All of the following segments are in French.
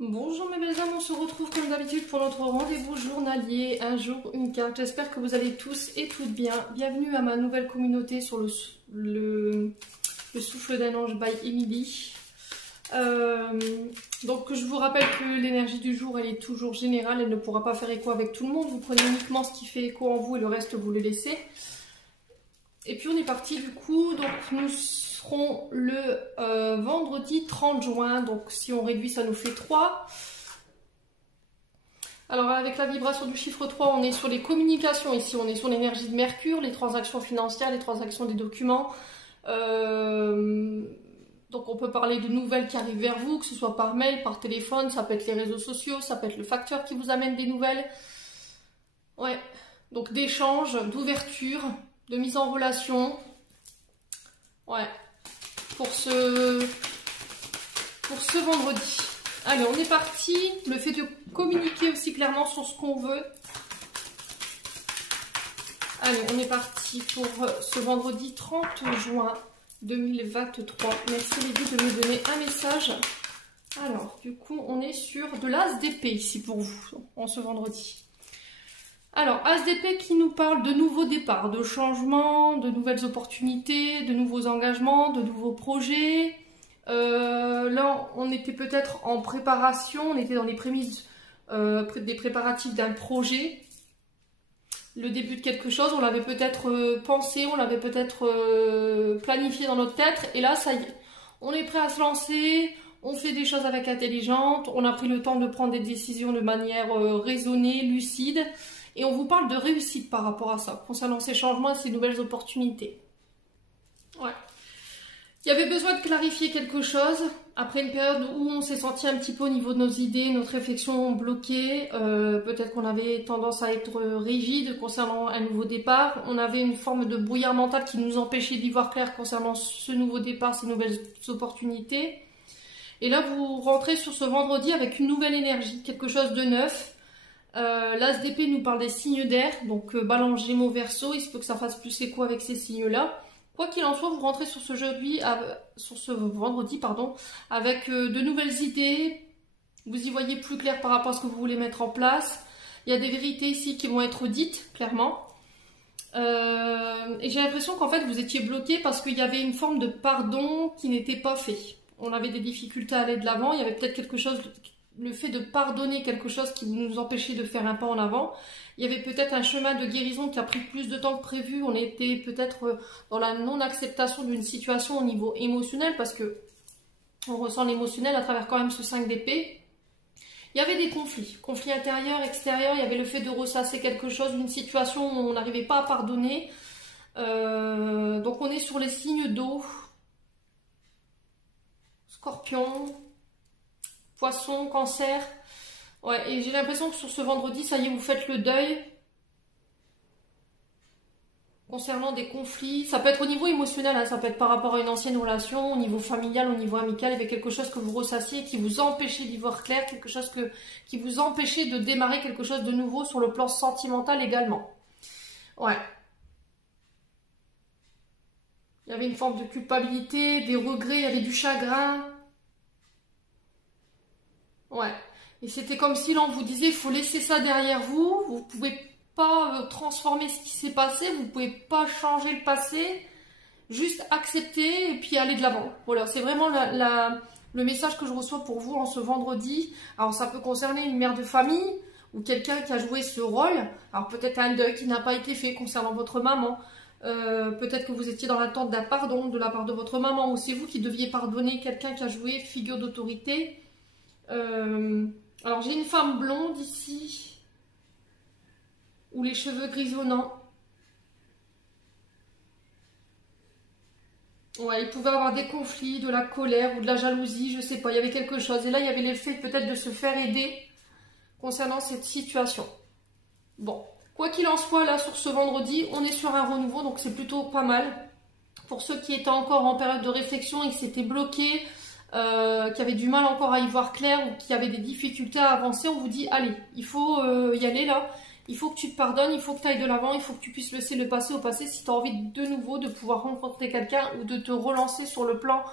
Bonjour mes belles âmes, on se retrouve comme d'habitude pour notre rendez-vous journalier, un jour une carte. J'espère que vous allez tous et toutes bien. Bienvenue à ma nouvelle communauté sur le souffle d'un ange by Emily. Donc je vous rappelle que l'énergie du jour elle est toujours générale, elle ne pourra pas faire écho avec tout le monde. Vous prenez uniquement ce qui fait écho en vous et le reste vous le laissez. Et puis on est parti du coup, donc nous serons le vendredi 30 juin, donc si on réduit ça nous fait 3. Alors avec la vibration du chiffre 3, on est sur les communications ici, on est sur l'énergie de Mercure, les transactions financières, les transactions des documents. Donc on peut parler de nouvelles qui arrivent vers vous, que ce soit par mail, par téléphone, ça peut être les réseaux sociaux, ça peut être le facteur qui vous amène des nouvelles. Ouais, donc d'échanges, d'ouverture, de mise en relation. Ouais, pour ce vendredi. Allez, on est parti. Le fait de communiquer aussi clairement sur ce qu'on veut. Allez, on est parti pour ce vendredi 30 juin 2023. Merci les guides de me donner un message. Alors, du coup, on est sur de l'as d'épée ici pour vous, en ce vendredi. Alors, as d'épée qui nous parle de nouveaux départs, de changements, de nouvelles opportunités, de nouveaux engagements, de nouveaux projets. Là, on était peut-être en préparation, on était dans les prémices des préparatifs d'un projet. Le début de quelque chose, on l'avait peut-être pensé, on l'avait peut-être planifié dans notre tête. Et là, ça y est, on est prêt à se lancer, on fait des choses avec intelligence, on a pris le temps de prendre des décisions de manière raisonnée, lucide. Et on vous parle de réussite par rapport à ça, concernant ces changements et ces nouvelles opportunités. Ouais. Il y avait besoin de clarifier quelque chose, après une période où on s'est senti un petit peu au niveau de nos idées, notre réflexion bloquée, peut-être qu'on avait tendance à être rigide concernant un nouveau départ, on avait une forme de brouillard mental qui nous empêchait d'y voir clair concernant ce nouveau départ, ces nouvelles opportunités. Et là, vous rentrez sur ce vendredi avec une nouvelle énergie, quelque chose de neuf. L'as d'épée nous parle des signes d'air, donc Balance, Gémeaux, Verseau, il se peut que ça fasse plus écho avec ces signes-là. Quoi qu'il en soit, vous rentrez sur ce vendredi, avec de nouvelles idées, vous y voyez plus clair par rapport à ce que vous voulez mettre en place. Il y a des vérités ici qui vont être dites, clairement. Et j'ai l'impression qu'en fait, vous étiez bloqué parce qu'il y avait une forme de pardon qui n'était pas fait. On avait des difficultés à aller de l'avant, il y avait peut-être quelque chose... Le fait de pardonner quelque chose qui nous empêchait de faire un pas en avant. Il y avait peut-être un chemin de guérison qui a pris plus de temps que prévu. On était peut-être dans la non-acceptation d'une situation au niveau émotionnel parce que on ressent l'émotionnel à travers quand même ce 5 d'épée. Il y avait des conflits intérieurs, extérieurs. Il y avait le fait de ressasser quelque chose, une situation où on n'arrivait pas à pardonner. Donc on est sur les signes d'eau. Scorpion. Poisson, Cancer. Ouais, et j'ai l'impression que sur ce vendredi, ça y est, vous faites le deuil concernant des conflits. Ça peut être au niveau émotionnel, hein, ça peut être par rapport à une ancienne relation, au niveau familial, au niveau amical, il y avait quelque chose que vous ressassiez, qui vous empêchait d'y voir clair, quelque chose qui vous empêchait de démarrer quelque chose de nouveau sur le plan sentimental également. Ouais. Il y avait une forme de culpabilité, des regrets, il y avait du chagrin. Ouais, et c'était comme si là on vous disait, il faut laisser ça derrière vous, vous pouvez pas transformer ce qui s'est passé, vous pouvez pas changer le passé, juste accepter et puis aller de l'avant. Voilà, c'est vraiment le message que je reçois pour vous en ce vendredi. Alors ça peut concerner une mère de famille ou quelqu'un qui a joué ce rôle, alors peut-être un deuil qui n'a pas été fait concernant votre maman, peut-être que vous étiez dans l'attente d'un pardon de la part de votre maman ou c'est vous qui deviez pardonner quelqu'un qui a joué figure d'autorité. Alors j'ai une femme blonde ici, ou les cheveux grisonnants. Ouais, il pouvait avoir des conflits, de la colère ou de la jalousie, je sais pas, il y avait quelque chose. Et là, il y avait l'effet peut-être de se faire aider concernant cette situation. Bon, quoi qu'il en soit, là, sur ce vendredi, on est sur un renouveau, donc c'est plutôt pas mal. Pour ceux qui étaient encore en période de réflexion et qui s'étaient bloqués, qui avaient du mal encore à y voir clair ou qui avaient des difficultés à avancer, on vous dit allez, il faut y aller là, il faut que tu te pardonnes, il faut que tu ailles de l'avant, il faut que tu puisses laisser le passé au passé si tu as envie de nouveau de pouvoir rencontrer quelqu'un ou de te relancer sur le plan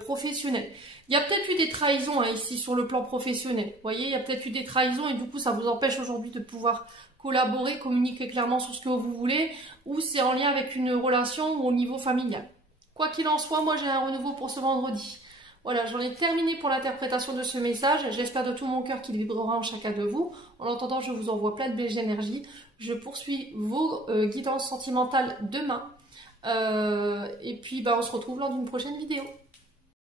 professionnel. Il y a peut-être eu des trahisons hein, ici sur le plan professionnel. Vous voyez, il y a peut-être eu des trahisons et du coup, ça vous empêche aujourd'hui de pouvoir collaborer, communiquer clairement sur ce que vous voulez, ou c'est en lien avec une relation ou au niveau familial. Quoi qu'il en soit, moi j'ai un renouveau pour ce vendredi. Voilà, j'en ai terminé pour l'interprétation de ce message. J'espère de tout mon cœur qu'il vibrera en chacun de vous. En attendant, je vous envoie plein de belles énergies. Je poursuis vos guidances sentimentales demain. Et puis, on se retrouve lors d'une prochaine vidéo.